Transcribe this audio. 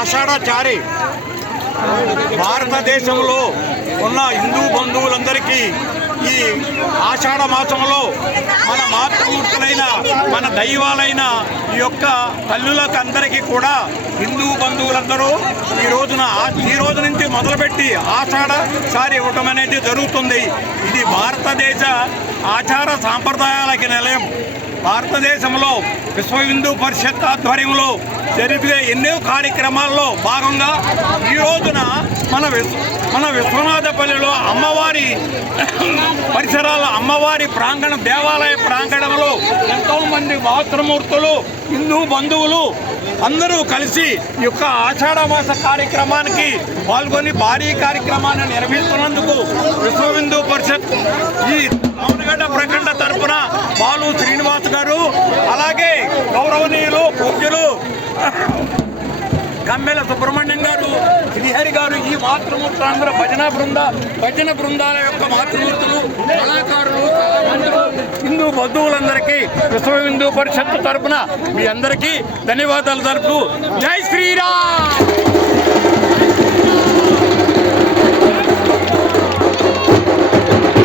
ఆషాఢచారి భారతదేశంలో ఉన్న హిందూ బంధువులందరికీ ఈ ఆషాఢ మాసంలో మన మాతృమూర్తులైన మన దైవాలైన ఈ యొక్క తల్లులకు అందరికీ కూడా హిందూ బంధువులందరూ ఈ రోజు నుంచి మొదలుపెట్టి ఆషాఢచారి ఇవ్వటం అనేది జరుగుతుంది. ఇది భారతదేశ ఆచార సాంప్రదాయాలకి నిలయం. భారతదేశంలో విశ్వ హిందూ పరిషత్ ఆధ్వర్యంలో జరిగే ఎన్నో కార్యక్రమాల్లో భాగంగా ఈ రోజున మన విశ్వనాథపల్లిలో అమ్మవారి పరిసరాల అమ్మవారి ప్రాంగణం దేవాలయ ప్రాంగణంలో ఎంతోమంది మాతృమూర్తులు హిందూ బంధువులు అందరూ కలిసి ఈ యొక్క ఆషాఢమాస కార్యక్రమానికి పాల్గొని భారీ కార్యక్రమాన్ని నిర్వహిస్తున్నందుకు విశ్వ హిందూ పరిషత్ ఈ రామనగడ్డ ప్రఖండ తరపున బాలు శ్రీనివాస్ గారు, అలాగే గౌరవనీయులు పూజ్యులు కమ్మెల సుబ్రహ్మణ్యం గారు, శ్రీహరి గారు, ఈ మాతృమూర్తులందరూ భజన బృందాల యొక్క మాతృమూర్తులు, కళాకారులు, కళామందులు, హిందూ బంధువులందరికీ విశ్వ హిందూ పరిషత్ తరపున మీ అందరికీ ధన్యవాదాలు తెలుపుతూ జై శ్రీరామ్.